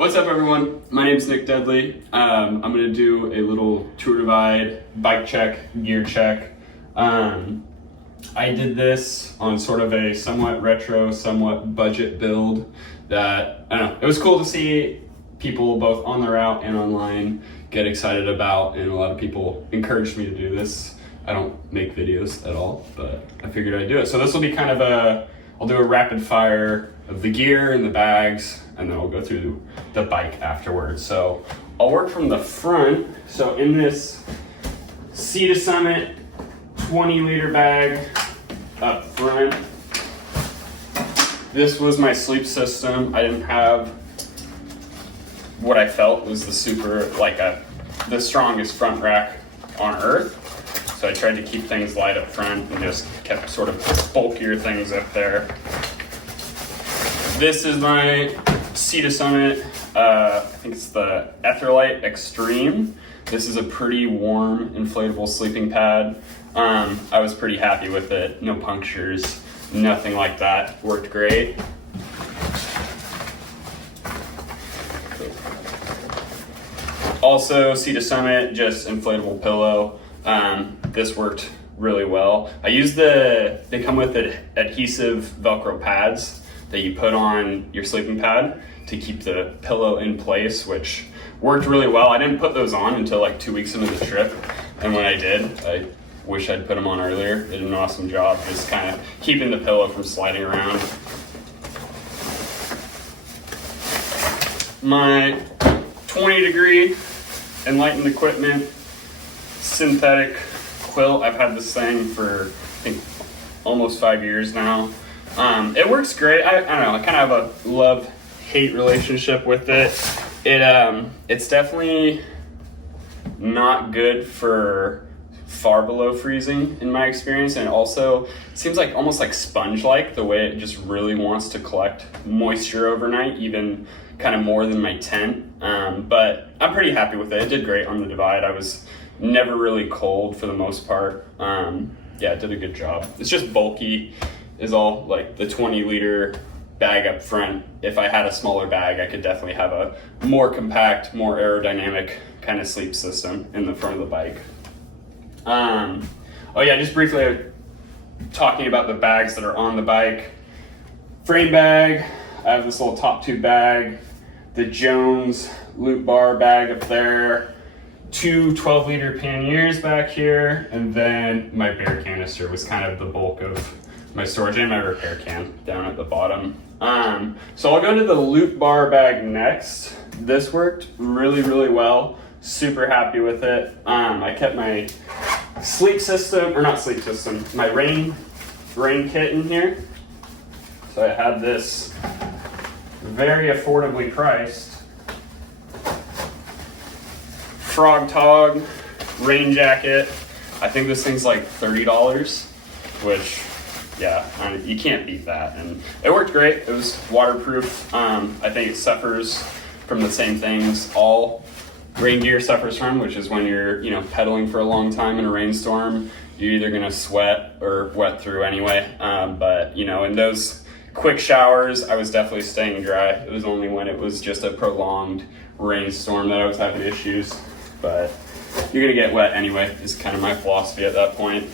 What's up, everyone? My name is Nick Dudley. I'm going to do a little Tour Divide bike check, gear check. I did this on sort of a somewhat retro, somewhat budget build that, I don't know, it was cool to see people both on the route and online get excited about, and a lot of people encouraged me to do this. I don't make videos at all, but I figured I'd do it. So this will be kind of I'll do a rapid fire of the gear and the bags, and then I'll go through the bike afterwards. So I'll work from the front. So in this Sea to Summit 20-liter bag up front, this was my sleep system. I didn't have what I felt was the strongest front rack on earth. So I tried to keep things light up front and just kept sort of bulkier things up there. This is my Sea to Summit, I think it's the Etherlite Extreme. This is a pretty warm, inflatable sleeping pad. I was pretty happy with it. No punctures, nothing like that. Worked great. Also, Sea to Summit, just inflatable pillow. This worked really well. I used they come with adhesive Velcro pads that you put on your sleeping pad to keep the pillow in place, which worked really well. I didn't put those on until like 2 weeks into the trip, and when I did, I wish I'd put them on earlier. They did an awesome job just kind of keeping the pillow from sliding around. My 20-degree Enlightened Equipment synthetic quilt. I've had this thing for, I think, almost 5 years now. It works great. I don't know, I kind of have a love-hate relationship with it. It's definitely not good for far below freezing in my experience, and also seems like almost like sponge-like, the way it just really wants to collect moisture overnight, even kind of more than my tent. But I'm pretty happy with it. It did great on the Divide. I was never really cold for the most part. Yeah, it did a good job. It's just bulky is all. Like the 20-liter bag up front, if I had a smaller bag, I could definitely have a more compact, more aerodynamic kind of sleep system in the front of the bike. Oh yeah, just briefly talking about the bags that are on the bike. Frame bag, I have this little top tube bag, the Jones loop bar bag up there, 2 12-liter panniers back here, and then my beer canister was kind of the bulk of my storage, and my repair can down at the bottom. So I'll go to the loop bar bag next. This worked really, really well. Super happy with it. I kept my my rain kit in here. So I had this very affordably priced Frog Tog rain jacket. I think this thing's like $30, which, yeah, you can't beat that. And it worked great. It was waterproof. I think it suffers from the same things all rain gear suffers from, which is when you're, pedaling for a long time in a rainstorm, you're either gonna sweat or wet through anyway. But in those quick showers, I was definitely staying dry. It was only when it was just a prolonged rainstorm that I was having issues. But you're gonna get wet anyway, is kind of my philosophy at that point.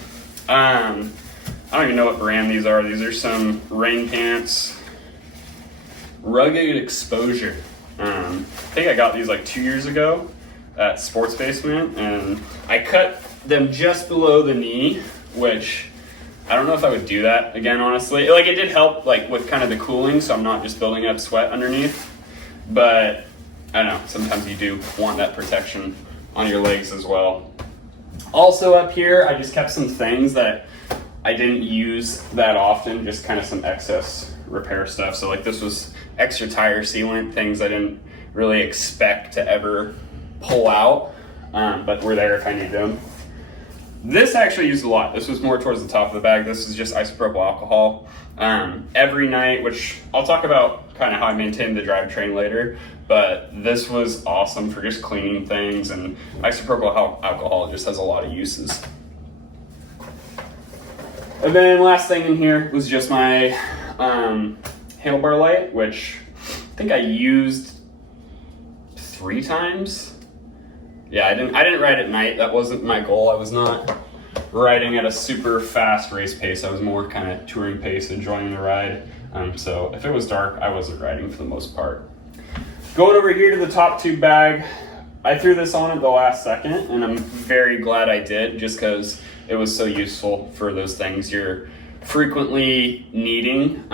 I don't even know what brand these are. These are some rain pants, Rugged Exposure. I think I got these like 2 years ago at Sports Basement, and I cut them just below the knee, which I don't know if I would do that again, honestly. Like, it did help like with kind of the cooling, so I'm not just building up sweat underneath, but I don't know, sometimes you do want that protection on your legs as well. Also up here, I just kept some things that I didn't use that often, just kind of some excess repair stuff. So like this was extra tire sealant, things I didn't really expect to ever pull out, but were there if I need them. This I actually used a lot. This was more towards the top of the bag. This is just isopropyl alcohol. Every night, which I'll talk about kind of how I maintain the drivetrain later, but this was awesome for just cleaning things, and isopropyl alcohol just has a lot of uses. And then last thing in here was just my handlebar light, which I think I used 3 times. Yeah, I didn't ride at night. That wasn't my goal. I was not riding at a super fast race pace. I was more kind of touring pace, enjoying the ride. So if it was dark, I wasn't riding for the most part. Going over here to the top tube bag, I threw this on at the last second, and I'm very glad I did, just because it was so useful for those things you're frequently needing.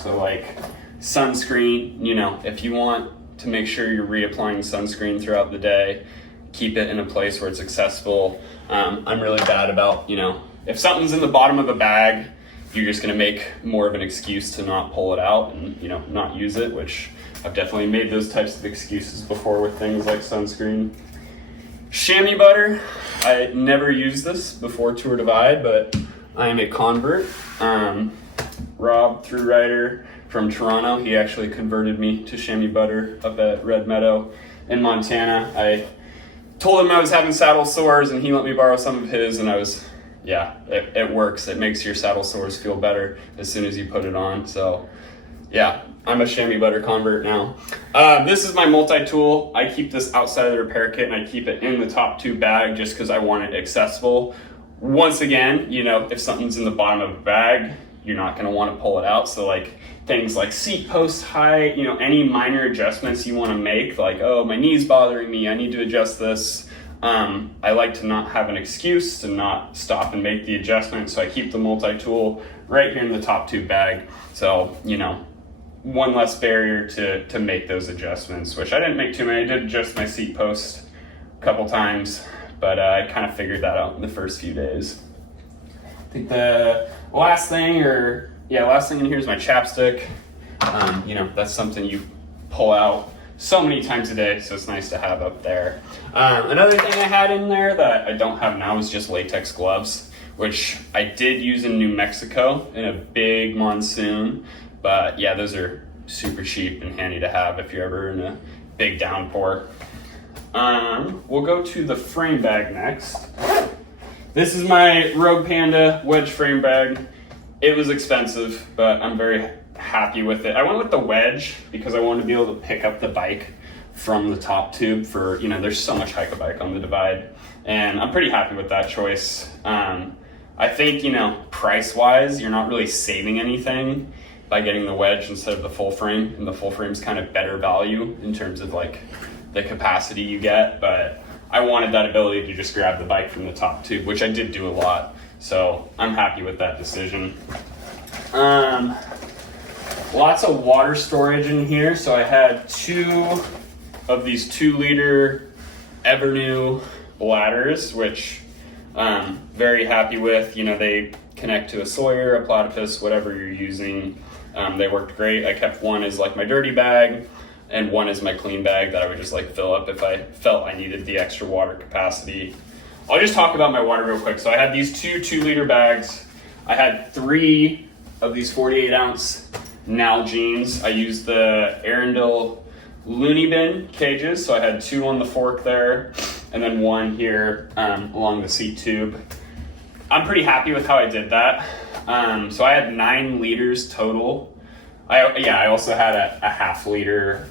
So like sunscreen, you know, if you want to make sure you're reapplying sunscreen throughout the day, keep it in a place where it's accessible. I'm really bad about, you know, if something's in the bottom of a bag, you're just gonna make more of an excuse to not pull it out and, you know, not use it, which I've definitely made those types of excuses before with things like sunscreen. Chamois butter, I never used this before Tour Divide, but I am a convert. Rob, through rider from Toronto, he actually converted me to chamois butter up at Red Meadow in Montana. I told him I was having saddle sores, and he let me borrow some of his, and I was, yeah, it works. It makes your saddle sores feel better as soon as you put it on. So yeah, I'm a chamois butter convert now. This is my multi-tool. I keep this outside of the repair kit, and I keep it in the top tube bag just because I want it accessible. Once again, you know, if something's in the bottom of a bag, you're not going to want to pull it out. So like things like seat post height, you know, any minor adjustments you want to make, like, oh, my knee's bothering me, I need to adjust this. I like to not have an excuse to not stop and make the adjustment. So I keep the multi-tool right here in the top tube bag. So, you know, one less barrier to make those adjustments, which I didn't make too many. I did adjust my seat post a couple times, but I kind of figured that out in the first few days. I think the last thing in here is my chapstick. You know, that's something you pull out so many times a day, so it's nice to have up there. Another thing I had in there that I don't have now is just latex gloves, which I did use in New Mexico in a big monsoon. But yeah, those are super cheap and handy to have if you're ever in a big downpour. We'll go to the frame bag next. This is my Rogue Panda wedge frame bag. It was expensive, but I'm very happy with it. I went with the wedge because I wanted to be able to pick up the bike from the top tube for, you know, there's so much hike-a-bike on the Divide, and I'm pretty happy with that choice. I think, you know, price-wise, you're not really saving anything by getting the wedge instead of the full frame, and the full frame's kind of better value in terms of like the capacity you get, but I wanted that ability to just grab the bike from the top tube, which I did do a lot, so I'm happy with that decision. Lots of water storage in here, so I had 2 of these 2-liter Evernew bladders, which I'm very happy with. You know, they connect to a Sawyer, a platypus, whatever you're using. They worked great. I kept one as like my dirty bag, and one is my clean bag that I would just like fill up if I felt I needed the extra water capacity. I'll just talk about my water real quick. So I had these 2 2-liter bags. I had 3 of these 48-ounce Nalgene's. I used the Arundel Looney Bin cages, so I had 2 on the fork there, and then 1 here along the seat tube. I'm pretty happy with how I did that. So I had 9 liters total. I also had a half-liter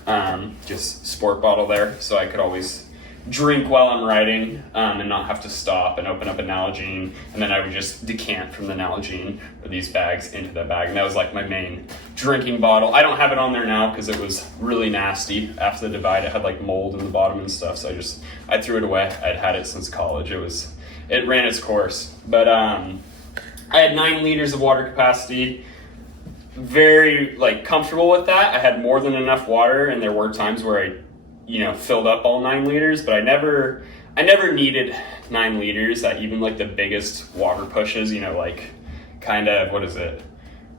just sport bottle there, so I could always drink while I'm riding and not have to stop and open up a Nalgene, and then I would just decant from the Nalgene or these bags into the bag, and that was like my main drinking bottle. I don't have it on there now because it was really nasty after the Divide. It had like mold in the bottom and stuff, so I threw it away. I'd had it since college. It ran its course, but I had 9 liters of water capacity. Very like comfortable with that. I had more than enough water, and there were times where I, you know, filled up all 9 liters, but I never needed 9 liters at even like the biggest water pushes, you know, like kind of, what is it?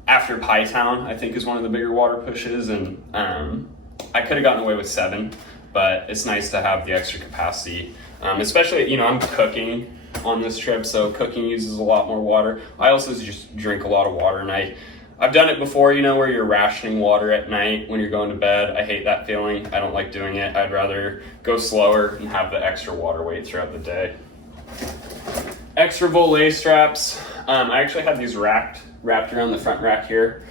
After Pie Town, I think is one of the bigger water pushes, and I could have gotten away with 7, but it's nice to have the extra capacity, especially, you know, I'm cooking on this trip, so cooking uses a lot more water. I also just drink a lot of water, and I've done it before, you know, where you're rationing water at night when you're going to bed. I hate that feeling. I don't like doing it. I'd rather go slower and have the extra water weight throughout the day. Extra volet straps. I actually have these wrapped around the front rack here,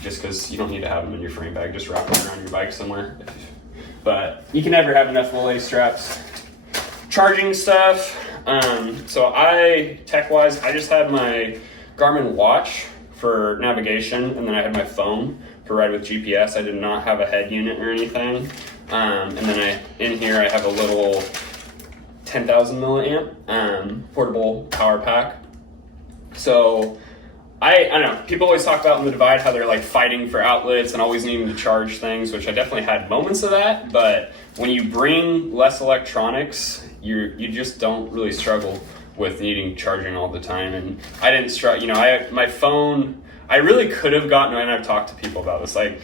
just because you don't need to have them in your frame bag. Just wrap them around your bike somewhere. but you can never have enough little lace straps. Charging stuff. So tech-wise, I just had my Garmin watch for navigation, and then I had my phone for ride with GPS. I did not have a head unit or anything. And then in here I have a little 10,000 milliamp portable power pack. So I don't know, people always talk about in the Divide how they're like fighting for outlets and always needing to charge things, which I definitely had moments of that, but when you bring less electronics, you just don't really struggle with needing charging all the time. And I didn't struggle, my phone, I really could have gotten, and I've talked to people about this, like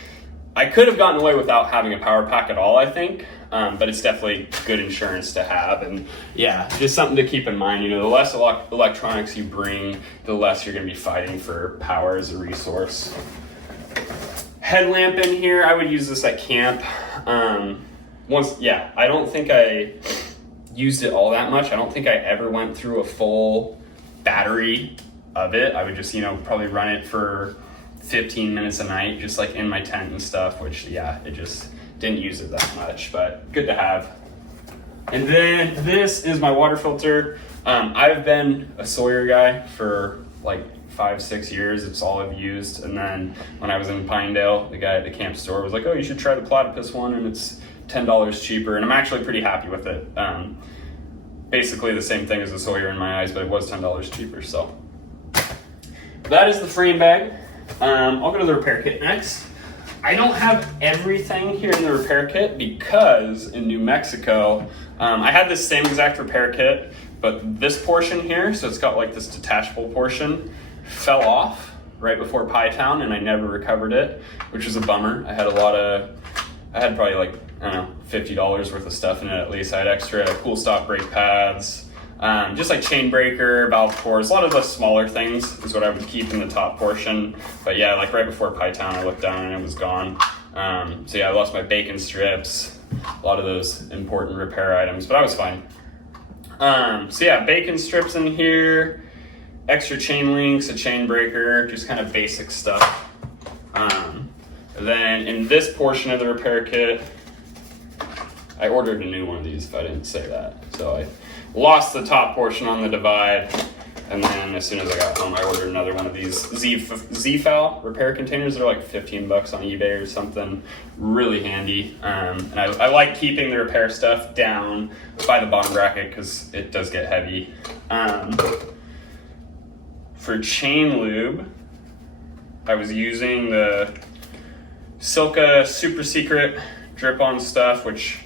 I could have gotten away without having a power pack at all, I think. But it's definitely good insurance to have, and yeah, just something to keep in mind. The less electronics you bring, the less you're going to be fighting for power as a resource. Headlamp in here, I would use this at camp. I don't think I used it all that much. I don't think I ever went through a full battery of it. I would just, probably run it for 15 minutes a night, just like in my tent and stuff, which it just didn't use it that much, but good to have. And then this is my water filter. I've been a Sawyer guy for like 5-6 years. It's all I've used. And then when I was in Pinedale, the guy at the camp store was like, oh, you should try the platypus one, and it's $10 cheaper. And I'm actually pretty happy with it. Basically the same thing as the Sawyer in my eyes, but it was $10 cheaper. So that is the frame bag. I'll go to the repair kit next. I don't have everything here in the repair kit because in New Mexico, I had this same exact repair kit, but this portion here, so it's got like this detachable portion, fell off right before Pie Town, and I never recovered it, which was a bummer. I had probably like, I don't know, $50 worth of stuff in it at least. I had extra cool stock brake pads, just like chain breaker, valve cores, a lot of the smaller things is what I would keep in the top portion. But yeah, like right before Pie Town, I looked down and it was gone. So yeah, I lost my bacon strips, a lot of those important repair items, but I was fine. So yeah, bacon strips in here, extra chain links, a chain breaker, just kind of basic stuff. Then in this portion of the repair kit, I ordered a new one of these if I didn't say that. So I lost the top portion on the Divide, and then as soon as I got home, I ordered another one of these Z-FAL repair containers. They're like $15 on eBay or something. Really handy. And I like keeping the repair stuff down by the bottom bracket because it does get heavy. For chain lube, I was using the Silka Super Secret drip-on stuff, which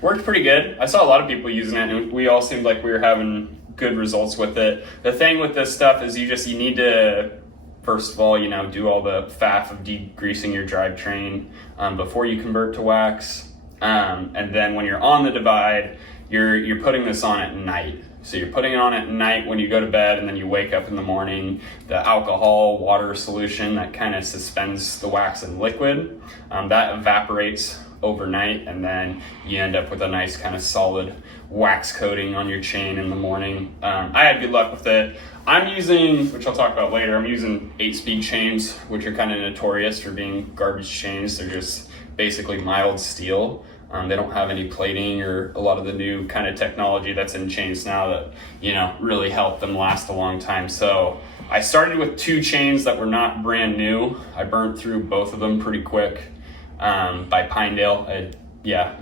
worked pretty good. I saw a lot of people using it, and we all seemed like we were having good results with it. The thing with this stuff is you need to, first of all, do all the faff of degreasing your drivetrain before you convert to wax. And then when you're on the Divide, you're putting this on at night. So you're putting it on at night when you go to bed, and then you wake up in the morning. The alcohol water solution that kind of suspends the wax in liquid, that evaporates overnight, and then you end up with a nice kind of solid wax coating on your chain in the morning. I had good luck with it. I'm using, which I'll talk about later, I'm using 8-speed chains, which are kind of notorious for being garbage chains. They're just basically mild steel. They don't have any plating or a lot of the new kind of technology that's in chains now that, really help them last a long time. So I started with 2 chains that were not brand new. I burnt through both of them pretty quick. By Pinedale, I had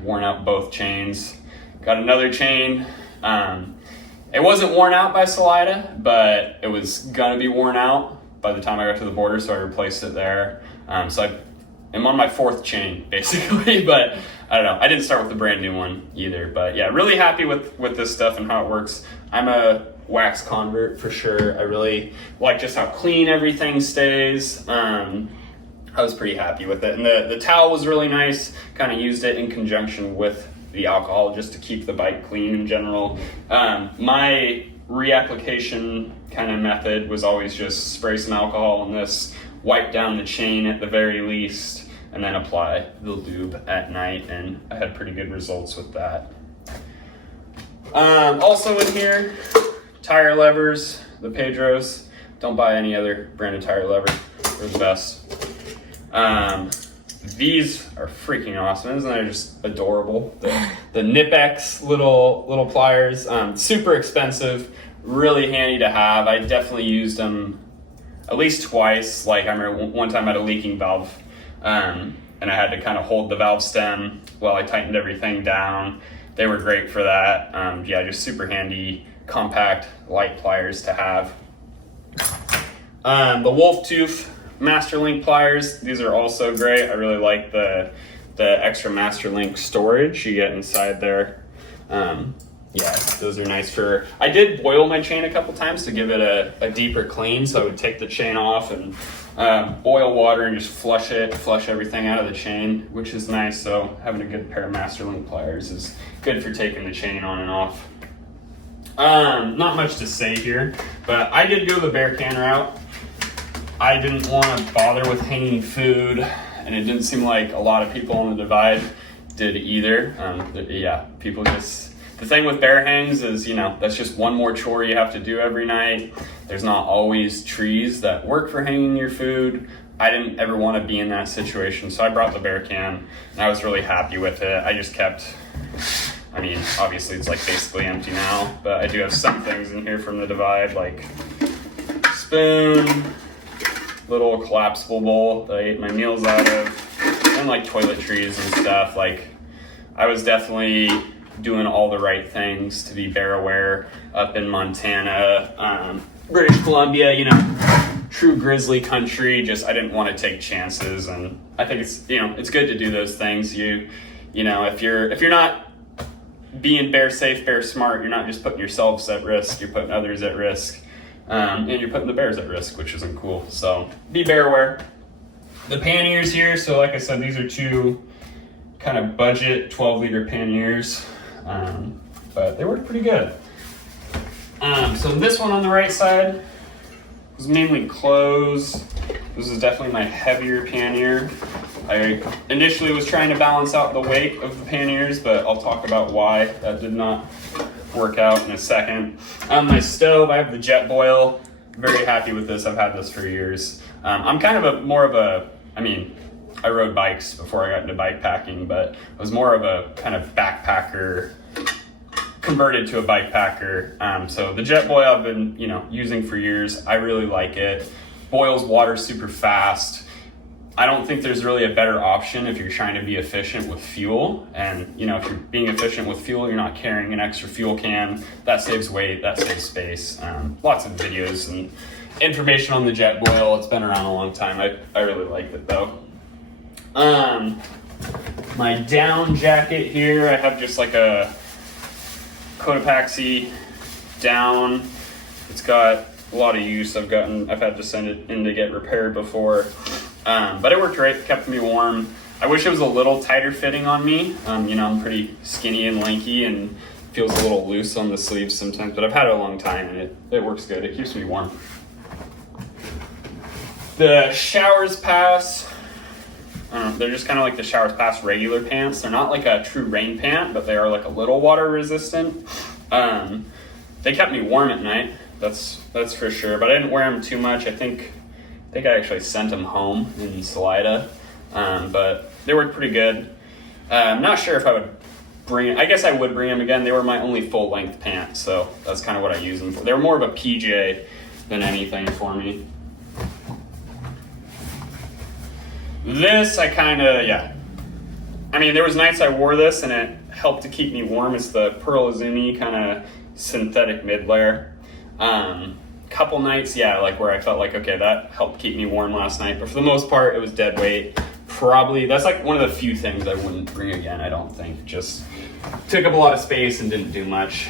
worn out both chains. Got another chain. It wasn't worn out by Salida, but it was gonna be worn out by the time I got to the border, so I replaced it there. So I'm on my 4th chain, basically, but I don't know. I didn't start with the brand new one either, but yeah, really happy with this stuff and how it works. I'm a wax convert for sure. I really like just how clean everything stays. I was pretty happy with it. And the towel was really nice. Kind of used it in conjunction with the alcohol just to keep the bike clean in general. My reapplication kind of method was always just spray some alcohol on this, wipe down the chain at the very least, and then apply the lube at night. And I had pretty good results with that. Also in here, tire levers, the Pedros. Don't buy any other branded tire lever. They're the best. These are freaking awesome. Isn't that just adorable? The Nipex little pliers, super expensive, really handy to have. I definitely used them at least twice. Like I remember one time I had a leaking valve, and I had to kind of hold the valve stem while I tightened everything down. They were great for that. Yeah, just super handy, compact, light pliers to have. The Wolf Tooth Master Link pliers, these are also great. I really like the extra Master Link storage you get inside there. Yeah, those are nice for, I did boil my chain a couple times to give it a deeper clean, so I would take the chain off and boil water and just flush everything out of the chain, which is nice. So having a good pair of Master Link pliers is good for taking the chain on and off. Not much to say here, but I did go the bear can route. I didn't want to bother with hanging food, and it didn't seem like a lot of people on the divide did either. Yeah, people just, the thing with bear hangs is, you know, that's just one more chore you have to do every night. There's not always trees that work for hanging your food. I didn't ever want to be in that situation, so I brought the bear can, and I was really happy with it. I just kept, I mean, obviously it's like basically empty now, but I do have some things in here from the divide, like spoon, little collapsible bowl that I ate my meals out of, and like toiletries and stuff. Like, I was definitely doing all the right things to be bear aware up in Montana, British Columbia, you know, true grizzly country. Just, I didn't want to take chances, and I think it's, you know, it's good to do those things. You know, if you're not being bear safe, bear smart, you're not just putting yourselves at risk, you're putting others at risk. And you're putting the bears at risk, which isn't cool. So be bear aware. The panniers here, so like I said, these are two kind of budget 12-liter panniers, but they work pretty good. So this one on the right side was mainly clothes. This is definitely my heavier pannier. I initially was trying to balance out the weight of the panniers, but I'll talk about why that did not work out in a second. On my stove, I have the Jet Boil. Very happy with this. I've had this for years. I'm kind of more of a, I mean, I rode bikes before I got into bike packing, but I was more of a kind of backpacker, converted to a bike packer. So the Jet Boil I've been, you know, using for years. I really like it. Boils water super fast. I don't think there's really a better option if you're trying to be efficient with fuel. And, you know, if you're being efficient with fuel, you're not carrying an extra fuel can. That saves weight, that saves space. Lots of videos and information on the Jet Boil. It's been around a long time. I really like it though. My down jacket here, I have just like a Cotopaxi down. It's got a lot of use. I've had to send it in to get repaired before. But it worked great, kept me warm. I wish it was a little tighter fitting on me. You know, I'm pretty skinny and lanky and feels a little loose on the sleeves sometimes, but I've had it a long time and it works good. It keeps me warm. The Showers Pass, they're just kind of like the Showers Pass regular pants. They're not like a true rain pant, but they are like a little water resistant. They kept me warm at night, that's for sure, but I didn't wear them too much. I think I actually sent them home in Salida, but they worked pretty good. I'm not sure if I would I guess I would bring them again. They were my only full-length pants, so that's kind of what I use them for. They were more of a PJ than anything for me. This, I kind of, yeah. I mean, there was nights I wore this, and it helped to keep me warm. It's the Pearl Izumi kind of synthetic mid-layer. Couple nights, yeah, like where I felt like, okay, that helped keep me warm last night, but for the most part, it was dead weight. Probably, that's like one of the few things I wouldn't bring again, I don't think. Just took up a lot of space and didn't do much.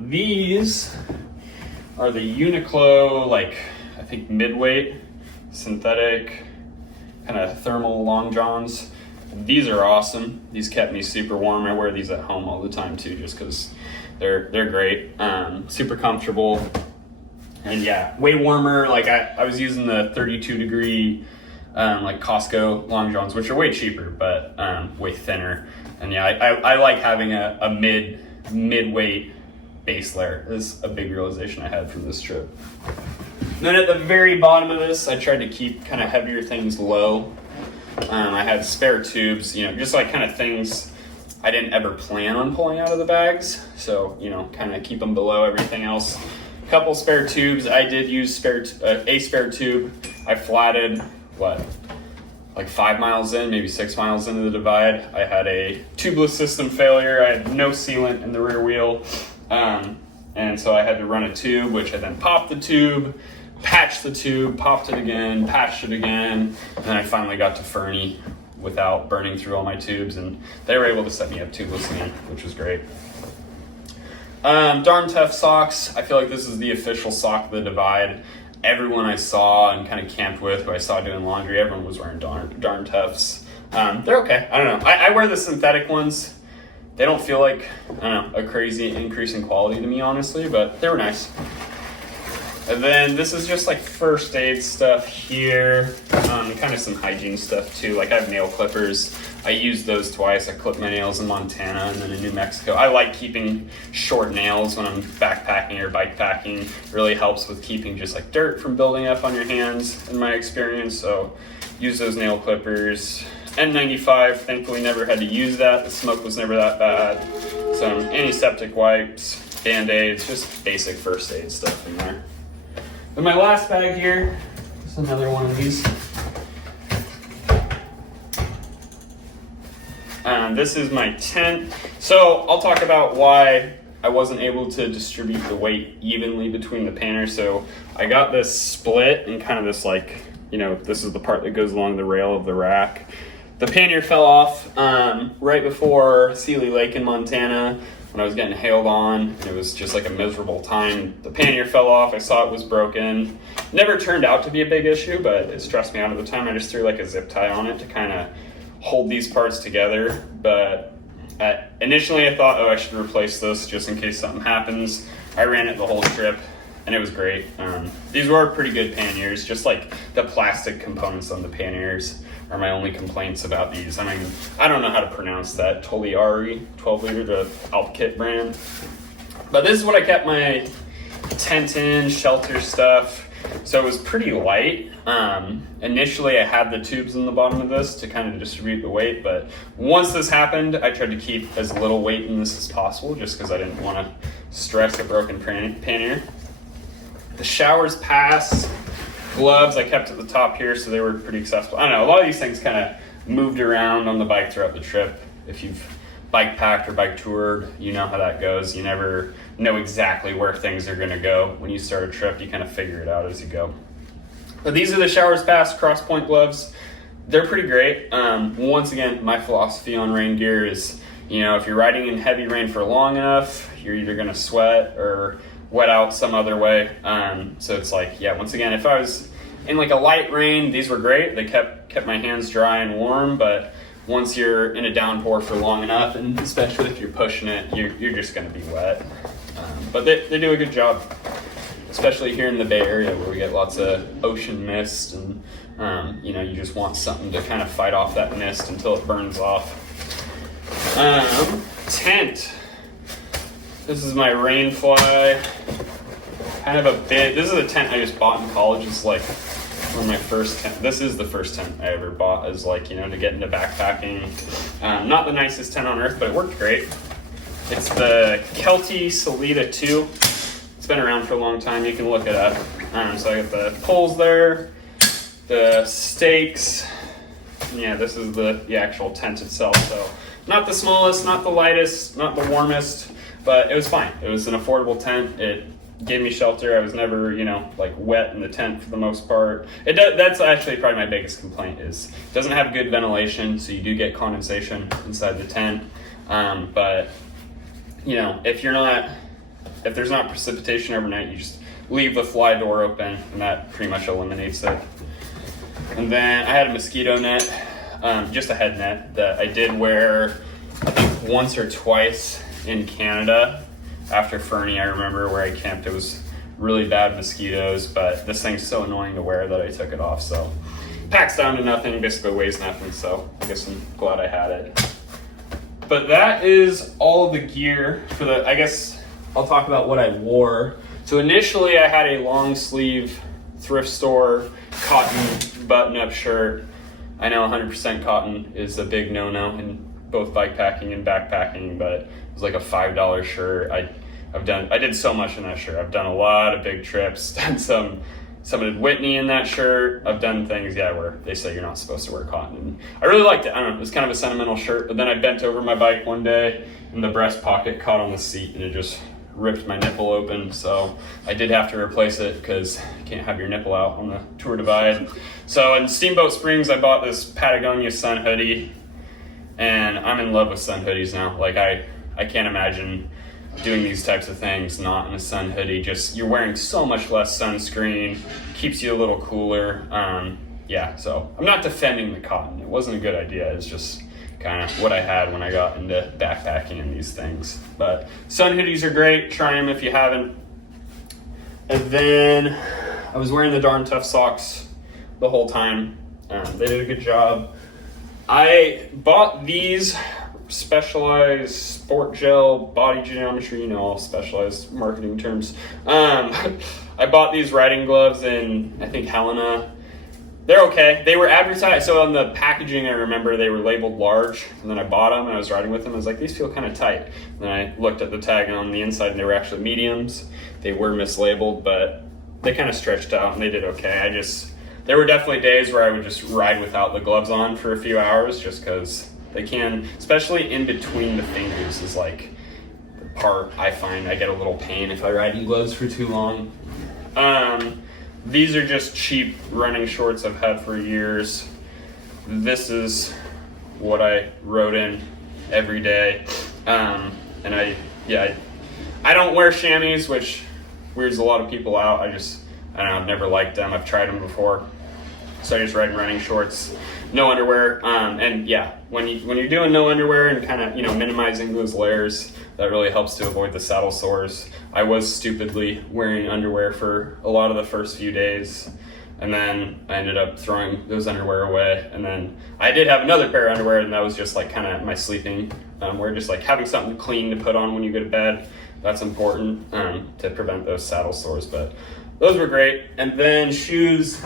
These are the Uniqlo, like, I think mid-weight, synthetic, kind of thermal long johns. These are awesome. These kept me super warm. I wear these at home all the time too, just because they're great. Super comfortable. And yeah, way warmer. Like I was using the 32 degree like Costco long johns, which are way cheaper, but way thinner. And yeah, I like having a mid-weight base layer. This is a big realization I had from this trip. And then at the very bottom of this, I tried to keep kind of heavier things low. I had spare tubes, just like kind of things I didn't ever plan on pulling out of the bags. So, kind of keep them below everything else. A couple spare tubes. I did use a spare tube. I flatted, like 5 miles in, maybe 6 miles into the divide. I had a tubeless system failure. I had no sealant in the rear wheel. And so I had to run a tube, which I then popped the tube, patched the tube, popped it again, patched it again. And then I finally got to Fernie without burning through all my tubes, and they were able to set me up tubeless again, which was great. Darn Tough socks. I feel like this is the official sock of the divide. Everyone I saw and kind of camped with, who I saw doing laundry, everyone was wearing Darn Toughs. They're okay. I don't know. I wear the synthetic ones. They don't feel like, a crazy increase in quality to me, honestly, but they were nice. And then this is just like first aid stuff here, kind of some hygiene stuff too. Like I have nail clippers. I used those twice. I clipped my nails in Montana and then in New Mexico. I like keeping short nails when I'm backpacking or bike packing. It really helps with keeping just like dirt from building up on your hands in my experience. So use those nail clippers. N95, thankfully never had to use that. The smoke was never that bad. Some antiseptic wipes, Band-Aids, just basic first aid stuff in there. Then my last bag here is another one of these. This is my tent. So I'll talk about why I wasn't able to distribute the weight evenly between the panniers. So I got this split and kind of this this is the part that goes along the rail of the rack. The pannier fell off right before Sealy Lake in Montana when I was getting hailed on, and it was just like a miserable time. The pannier fell off. I saw it was broken. Never turned out to be a big issue, but it stressed me out at the time. I just threw like a zip tie on it to kind of hold these parts together. But initially I thought, I should replace this just in case something happens. I ran it the whole trip, and it was great. These were pretty good panniers, just like the plastic components on the panniers are my only complaints about these. I mean, I don't know how to pronounce that. Toliari 12 liter, the Alpkit brand. But this is what I kept my tent in, shelter stuff. So it was pretty light. Initially I had the tubes in the bottom of this to kind of distribute the weight, but once this happened, I tried to keep as little weight in this as possible just because I didn't want to stress a broken pannier. The showers pass. Gloves I kept at the top here, so they were pretty accessible. I don't know, a lot of these things kind of moved around on the bike throughout the trip. If you've bike packed or bike toured, you know how that goes. You never know exactly where things are going to go. When you start a trip, you kind of figure it out as you go. But these are the Showers Pass Cross Point gloves. They're pretty great. Once again, my philosophy on rain gear is, if you're riding in heavy rain for long enough, you're either going to sweat or wet out some other way. So it's like, once again, if I was in like a light rain, these were great. They kept my hands dry and warm, but once you're in a downpour for long enough, and especially if you're pushing it, you're just going to be wet. But they do a good job, especially here in the Bay Area where we get lots of ocean mist, and you just want something to kind of fight off that mist until it burns off. Tent. This is my Rainfly. Kind of a bit. This is a tent I just bought in college. It's like one of my first tent. This is the first tent I ever bought as to get into backpacking. Not the nicest tent on earth, but it worked great. It's the Kelty Salida 2. It's been around for a long time. You can look it up. So I got the poles there, the stakes. Yeah, this is the actual tent itself. So not the smallest, not the lightest, not the warmest, but it was fine. It was an affordable tent. It gave me shelter. I was never, wet in the tent for the most part. That's actually probably my biggest complaint is it doesn't have good ventilation, so you do get condensation inside the tent. But if there's not precipitation overnight, you just leave the fly door open, and that pretty much eliminates it. And then I had a mosquito net, just a head net that I did wear, I think once or twice in Canada. After Fernie, I remember where I camped, it was really bad mosquitoes, but this thing's so annoying to wear that I took it off. So packs down to nothing, basically weighs nothing, so I guess I'm glad I had it. But that is all of the gear for I guess I'll talk about what I wore. So initially I had a long sleeve thrift store cotton button-up shirt. I know 100% cotton is a big no-no in both bike packing and backpacking, but it was like a $5 shirt. I did so much in that shirt. I've done a lot of big trips, done some at Whitney in that shirt. I've done things, where they say you're not supposed to wear cotton. And I really liked it. I don't know, it was kind of a sentimental shirt, but then I bent over my bike one day and the breast pocket caught on the seat and it just ripped my nipple open. So I did have to replace it because you can't have your nipple out on the Tour Divide. So in Steamboat Springs, I bought this Patagonia sun hoodie and I'm in love with sun hoodies now. Like I can't imagine doing these types of things not in a sun hoodie. Just you're wearing so much less sunscreen, keeps you a little cooler. So I'm not defending the cotton. It wasn't a good idea. It's just kind of what I had when I got into backpacking and these things. But sun hoodies are great. Try them if you haven't. And then I was wearing the Darn Tough socks the whole time. They did a good job. I bought these Specialized Sport Gel Body Geometry, all specialized marketing terms. I bought these riding gloves in, I think, Helena. They're okay. They were advertised. So on the packaging, I remember they were labeled large. And then I bought them and I was riding with them. I was like, these feel kind of tight. And then I looked at the tag on the inside and they were actually mediums. They were mislabeled, but they kind of stretched out and they did okay. There were definitely days where I would just ride without the gloves on for a few hours just because they can, especially in between the fingers is like the part I find I get a little pain if I ride in gloves for too long. These are just cheap running shorts I've had for years. This is what I rode in every day. And I don't wear chamois, which weirds a lot of people out. I don't know, I've never liked them. I've tried them before. So I just ride in running shorts, no underwear. When you're doing no underwear and kind of, minimizing those layers, that really helps to avoid the saddle sores. I was stupidly wearing underwear for a lot of the first few days. And then I ended up throwing those underwear away. And then I did have another pair of underwear and that was just like kind of my sleeping wear, just like having something clean to put on when you go to bed. That's important to prevent those saddle sores, but those were great. And then shoes,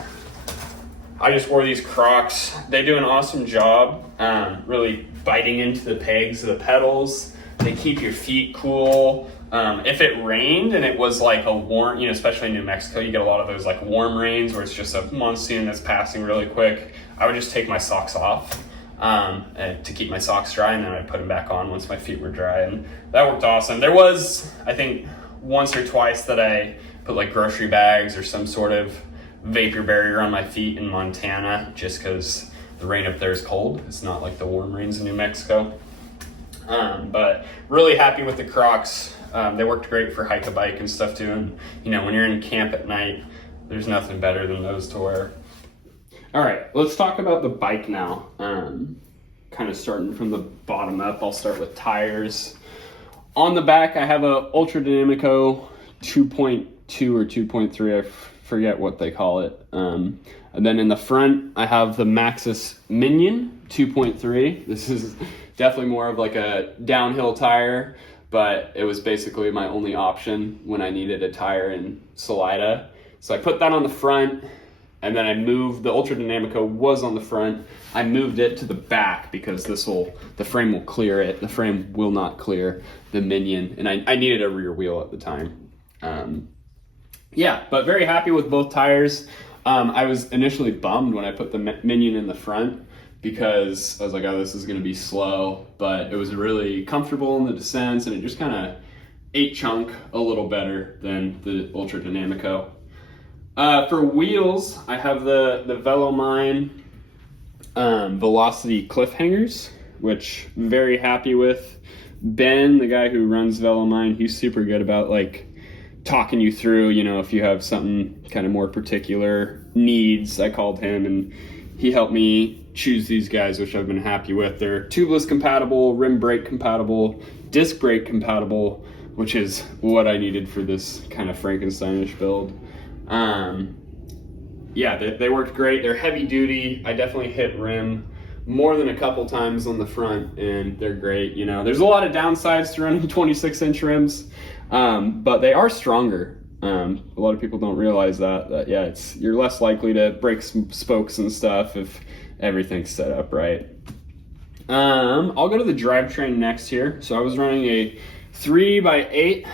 I just wore these Crocs. They do an awesome job really biting into the pegs of the pedals. They keep your feet cool. If it rained and it was like a warm, especially in New Mexico, you get a lot of those like warm rains where it's just a monsoon that's passing really quick. I would just take my socks off to keep my socks dry, and then I'd put them back on once my feet were dry, and that worked awesome. There was, I think, once or twice that I put like grocery bags or some sort of vapor barrier on my feet in Montana just because the rain up there is cold. It's not like the warm rains in New Mexico. But really happy with the Crocs. They worked great for hike a bike and stuff too. And when you're in camp at night, there's nothing better than those to wear. All right, let's talk about the bike now. Kind of starting from the bottom up, I'll start with tires. On the back, I have a Ultra Dynamico 2.2 or 2.3. I forget what they call it. And then in the front, I have the Maxxis Minion 2.3. This is definitely more of like a downhill tire, but it was basically my only option when I needed a tire in Salida. So I put that on the front, and then I moved, the Ultra Dynamico was on the front. I moved it to the back because the frame will clear it. The frame will not clear the Minion, and I needed a rear wheel at the time. But very happy with both tires. I was initially bummed when I put the Minion in the front because I was like, oh, this is going to be slow, but it was really comfortable in the descents, and it just kind of ate chunk a little better than the Ultra Dynamico. For wheels, I have the Velomine Velocity Cliffhangers, which I'm very happy with. Ben, the guy who runs Velomine, he's super good about like talking you through, if you have something kind of more particular needs. I called him and he helped me choose these guys, which I've been happy with. They're tubeless compatible, rim brake compatible, disc brake compatible, which is what I needed for this kind of Frankensteinish build. They worked great. They're heavy duty. I definitely hit rim more than a couple times on the front, and they're great. There's a lot of downsides to running 26-inch rims, but they are stronger. A lot of people don't realize that you're less likely to break some spokes and stuff if everything's set up right. I'll go to the drivetrain next here. So I was running a 3x8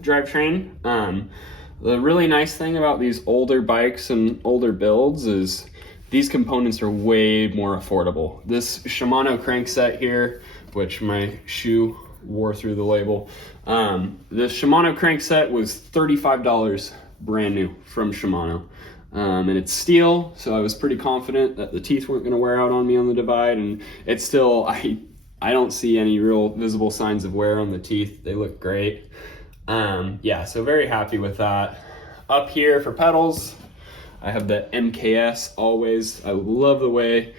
drivetrain. The really nice thing about these older bikes and older builds is these components are way more affordable. This Shimano crankset here, which my shoe wore through the label. This Shimano crankset was $35 brand new from Shimano. And it's steel, so I was pretty confident that the teeth weren't going to wear out on me on the divide, and it's still, I don't see any real visible signs of wear on the teeth. They look great. Yeah, so very happy with that. Up here for pedals, I have the MKS always. I love the way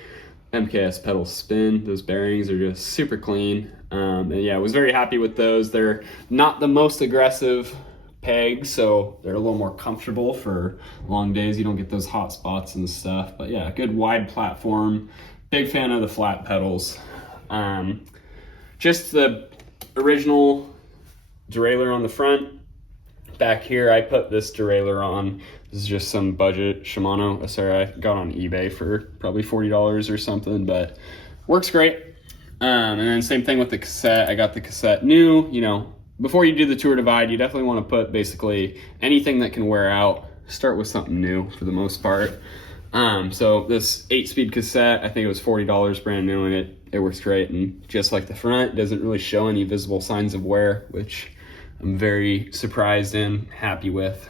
MKS pedals spin. Those bearings are just super clean. And yeah, I was very happy with those. They're not the most aggressive pegs, so they're a little more comfortable for long days. You don't get those hot spots and stuff. But yeah, good wide platform. Big fan of the flat pedals. Just the original derailleur on the front. Back here, I put this derailleur on. This is just some budget Shimano. Sorry, I got on eBay for probably $40 or something, but works great. And then same thing with the cassette. I got the cassette new. You know, before you do the Tour Divide, you definitely want to put basically anything that can wear out. Start with something new for the most part. So this 8-speed cassette, I think it was $40 brand new, and it works great. And just like the front, it doesn't really show any visible signs of wear, which I'm very surprised and happy with.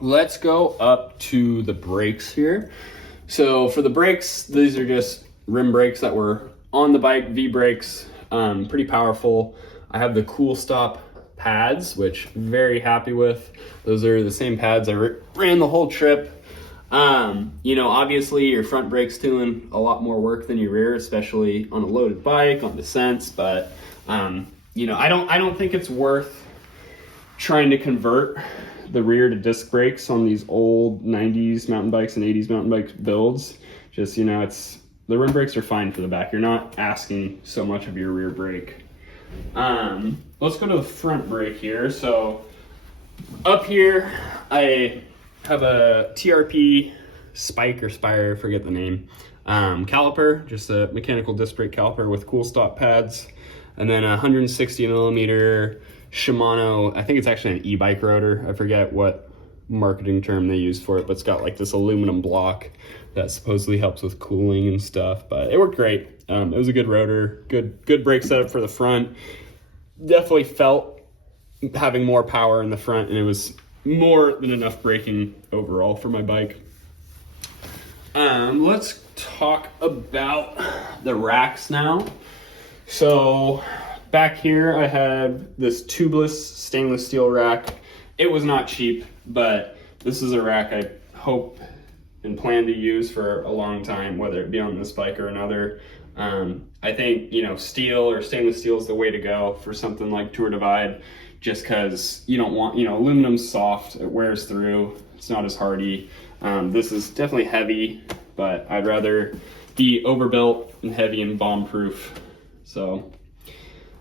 Let's go up to the brakes here. So for the brakes, these are just rim brakes that were on the bike, V-brakes, pretty powerful. I have the Cool Stop pads, which very happy with. Those are the same pads I ran the whole trip. You know, obviously your front brake's doing a lot more work than your rear, especially on a loaded bike, on descents, but you know, I don't think it's worth trying to convert the rear to disc brakes on these old 90s mountain bikes and 80s mountain bike builds. Just, you know, the rim brakes are fine for the back. You're not asking so much of your rear brake. Let's go to the front brake here. So up here, I have a TRP Spike or Spire, forget the name, caliper, just a mechanical disc brake caliper with Cool Stop pads, and then a 160 millimeter Shimano, I think it's actually an e-bike rotor. I forget what marketing term they use for it, but it's got like this aluminum block that supposedly helps with cooling and stuff, but it worked great. It was a good rotor, good brake setup for the front. Definitely felt having more power in the front, and it was more than enough braking overall for my bike. Let's talk about the racks now. So back here I have this tubeless stainless steel rack. It was not cheap, but this is a rack I hope and plan to use for a long time, whether it be on this bike or another. I think, you know, steel or stainless steel is the way to go for something like Tour Divide, just because you don't want, you know, aluminum's soft, it wears through, it's not as hardy. This is definitely heavy, but I'd rather be overbuilt and heavy and bomb-proof. So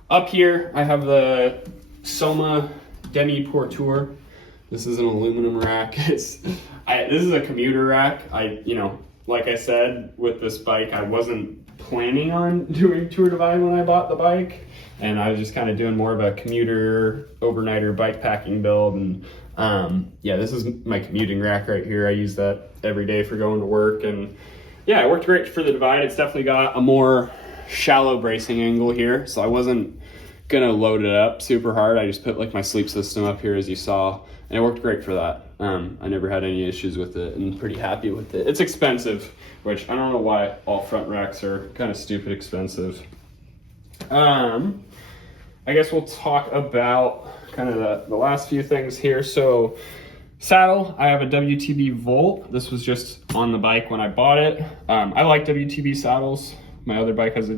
up here, I have the Soma Demi Porteur. This is an aluminum rack. This is a commuter rack. You know, like I said, with this bike, I wasn't planning on doing Tour Divide when I bought the bike, and I was just kind of doing more of a commuter, overnighter bike packing build. And yeah, this is my commuting rack right here. I use that every day for going to work, and yeah, it worked great for the Divide. It's definitely got a more shallow bracing angle here, so I wasn't gonna load it up super hard. I just put like my sleep system up here, as you saw, and it worked great for that. I never had any issues with it, and pretty happy with it. It's expensive, which I don't know why all front racks are kind of stupid expensive. I guess we'll talk about kind of the last few things here. So saddle, I have a WTB Volt. This was just on the bike when I bought it. I like WTB saddles. My other bike has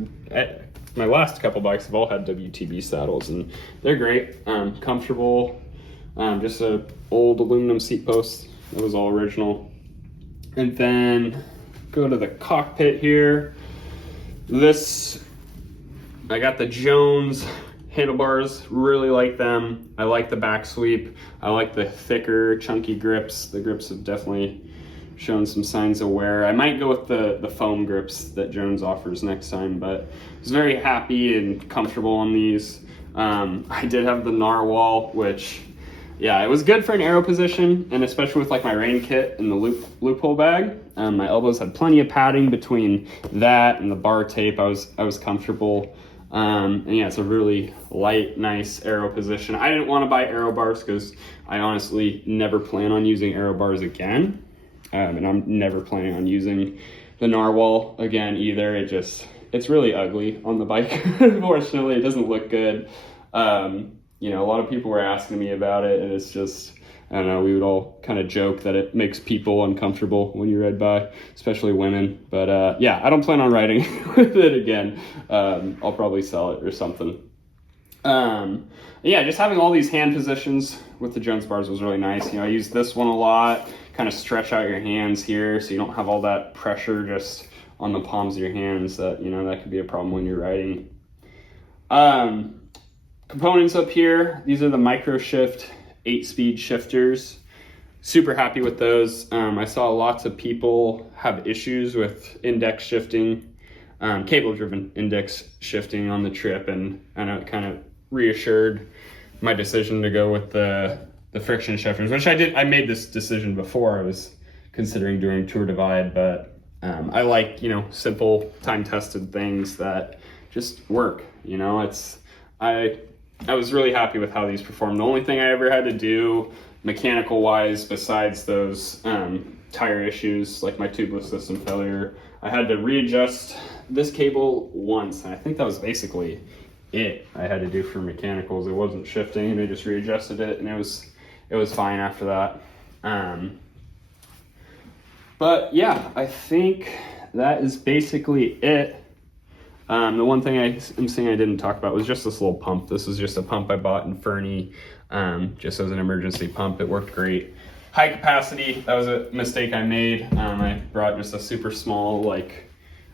my last couple bikes have all had WTB saddles, and they're great, comfortable. Just a old aluminum seat post. That was all original. And then go to the cockpit here. I got the Jones handlebars, really like them. I like the back sweep. I like the thicker, chunky grips. The grips have definitely showing some signs of wear. I might go with the foam grips that Jones offers next time, but I was very happy and comfortable on these. I did have the narwhal, which, yeah, it was good for an aero position, and especially with like my rain kit and the loophole bag. My elbows had plenty of padding between that and the bar tape. I was comfortable. And yeah, it's a really light, nice aero position. I didn't want to buy aero bars because I honestly never plan on using aero bars again. And I'm never planning on using the narwhal again either. It's really ugly on the bike. Unfortunately, it doesn't look good. You know, a lot of people were asking me about it, and it's just, I don't know, we would all kind of joke that it makes people uncomfortable when you ride by, especially women. But yeah, I don't plan on riding with it again. I'll probably sell it or something. Yeah, just having all these hand positions with the Jones bars was really nice. You know, I used this one a lot, kind of stretch out your hands here so you don't have all that pressure just on the palms of your hands that, you know, that could be a problem when you're riding. Components up here, these are the Micro Shift 8-speed shifters. Super happy with those. I saw lots of people have issues with index shifting, cable-driven index shifting on the trip, and I know it kind of reassured my decision to go with the friction shifters, which I did. I made this decision before I was considering doing Tour Divide, but I like, you know, simple, time-tested things that just work. You know, I was really happy with how these performed. The only thing I ever had to do mechanical wise, besides those tire issues, like my tubeless system failure, I had to readjust this cable once, and I think that was basically it I had to do for mechanicals. It wasn't shifting, and they just readjusted it, and it was fine after that. But yeah, I think that is basically it. The one thing I'm saying I didn't talk about was just this little pump. This is just a pump I bought in Fernie, just as an emergency pump. It worked great. High capacity, that was a mistake I made. I brought just a super small, like,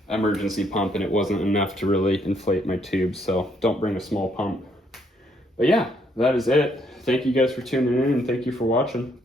emergency pump, and it wasn't enough to really inflate my tube, so don't bring a small pump. But yeah, that is it. Thank you guys for tuning in, and thank you for watching.